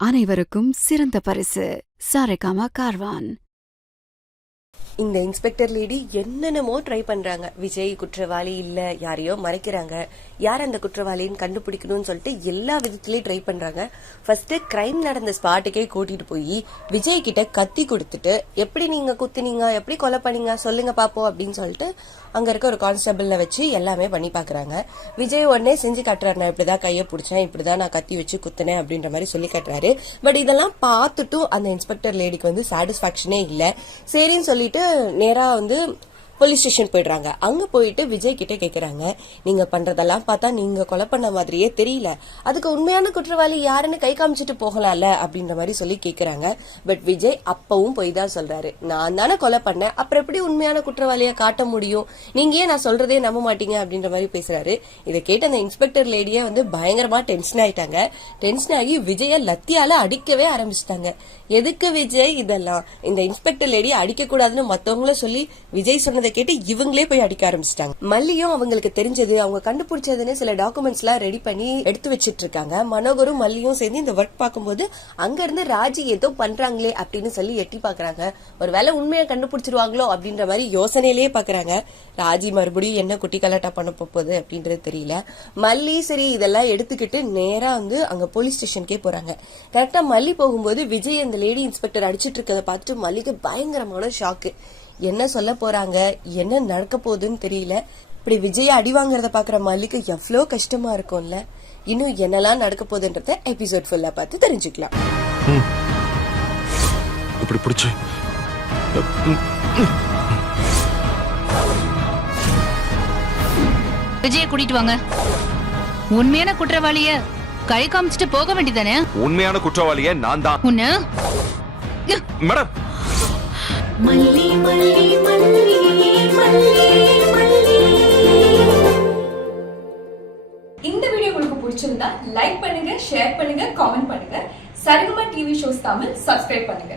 அனைவருக்கும் சிறந்த பரிசு சாரேகாமா கார்வான். இந்த இன்ஸ்பெக்டர் லேடி என்னென்னமோ ட்ரை பண்றாங்க. விஜய் குற்றவாளி இல்ல, யாரையோ மறைக்கிறாங்க, யார் அந்த குற்றவாளின்னு கண்டுபிடிக்கணும்னு சொல்லிட்டு எல்லா விதத்திலயும் ட்ரை பண்றாங்க. ஃபர்ஸ்ட் கிரைம் நடந்த ஸ்பாட்டுக்கே கூட்டிட்டு போய் விஜய் கிட்ட கத்தி கொடுத்துட்டு, எப்படி நீங்க குத்துனீங்க, எப்படி கொலை பண்ணீங்க சொல்லுங்க பாப்போம் அப்படின்னு சொல்லிட்டு அங்க இருக்க ஒரு கான்ஸ்டபிள்ல வச்சு எல்லாமே பண்ணி பாக்குறாங்க. விஜய் உடனே செஞ்சு காட்டுறாரு, நான் இப்படிதான் கையை பிடிச்சேன், இப்படிதான் நான் கத்தி வச்சு குத்துனேன் அப்படின்ற மாதிரி சொல்லி காட்டுறாரு. பட் இதெல்லாம் பார்த்துட்டும் அந்த இன்ஸ்பெக்டர் லேடிக்கு சாட்டிஸ்பாக்சனே இல்ல. சரின்னு சொல்லிட்டு நேரா போலீஸ் ஸ்டேஷன் போயிடுறாங்க. அங்க போயிட்டு விஜய் கிட்ட கேக்குறாங்க, நீங்க பண்றதெல்லாம் பார்த்தா நீங்க கொலை பண்ண மாதிரியே தெரியல, அதுக்கு உண்மையான குற்றவாளி யாருன்னு கை காமிச்சிட்டு போகலாம்ல அப்படின்ற மாதிரி சொல்லி கேக்குறாங்க. பட் விஜய் அப்பவும் போய் தான் சொல்றாரு, நான் தானே கொலை பண்ணேன், அப்புறம் எப்படி உண்மையான குற்றவாளியா காட்ட முடியும், நீங்க ஏன் நான் சொல்றதே நம்ப மாட்டீங்க அப்படின்ற மாதிரி பேசுறாரு. இதை கேட்டு அந்த இன்ஸ்பெக்டர் லேடியே பயங்கரமா டென்ஷன் ஆயிட்டாங்க. டென்ஷன் ஆகி விஜய லத்தியால அடிக்கவே ஆரம்பிச்சிட்டாங்க. எதுக்கு விஜய் இதெல்லாம், இந்த இன்ஸ்பெக்டர் லேடி அடிக்க கூடாதுன்னு மத்தவங்கள சொல்லி விஜய் சொன்னதை கேட்டு இவங்களே போய் அடிக்க ஆரம்பிச்சிட்டாங்க. மல்லியும் அவங்களுக்கு தெரிஞ்சது, அவங்க கண்டுபிடிச்சதுன்னு சில டாக்குமெண்ட்ஸ் எல்லாம் ரெடி பண்ணி எடுத்து வச்சிட்டு இருக்காங்க. மனோகரும் மல்லியும் சேர்ந்து இந்த ஒர்க் பார்க்கும்போது அங்க இருந்து ராஜி ஏதோ பண்றாங்களே அப்படின்னு சொல்லி எட்டி பாக்குறாங்க. ஒருவேளை உண்மையை கண்டுபிடிச்சிருவாங்களோ அப்படின்ற மாதிரி யோசனையிலேயே பாக்குறாங்க. ராஜி மறுபடியும் என்ன குட்டி கலாட்டா பண்ண போகுது அப்படின்றது தெரியல. மல்லி சரி இதெல்லாம் எடுத்துக்கிட்டு நேரா அங்க போலீஸ் ஸ்டேஷனுக்கே போறாங்க. கரெக்டா மல்லி போகும்போது விஜய் அந்த லேடி இன்ஸ்பெக்டர் அடிச்சிட்டு இருக்கதை பார்த்துட்டு மல்லிக்கு பயங்கரமான ஷாக்கு. என்ன சொல்ல போறாங்க, என்ன நடக்க போகுதுன்னு தெரியல. இப்படி விஜய் அடி வாங்குறத பாக்குற மல்லிக்கு எவ்வளவு கஷ்டமா இருக்கும்ல. இன்னும் என்னெல்லாம் நடக்க போகுதுன்றத எபிசோட் ஃபுல்லா பார்த்து தெரிஞ்சுக்கலாம். இப்படி பிடிச்சு விஜய கூட்டிட்டு வாங்க. உண்மையான குற்றவாளிய கை காமிச்சிட்டு போக வேண்டியதானே? உண்மையான குற்றவாளிய நான் தான். உன்ன மேடம், மல்லி மல்லி மல்லி மல்லி மல்லி. இந்த வீடியோ உங்களுக்கு பிடிச்சிருந்தா லைக் பண்ணுங்க, ஷேர் பண்ணுங்க, காமெண்ட் பண்ணுங்க. Saregama TV shows Tamil subscribe பண்ணுங்க.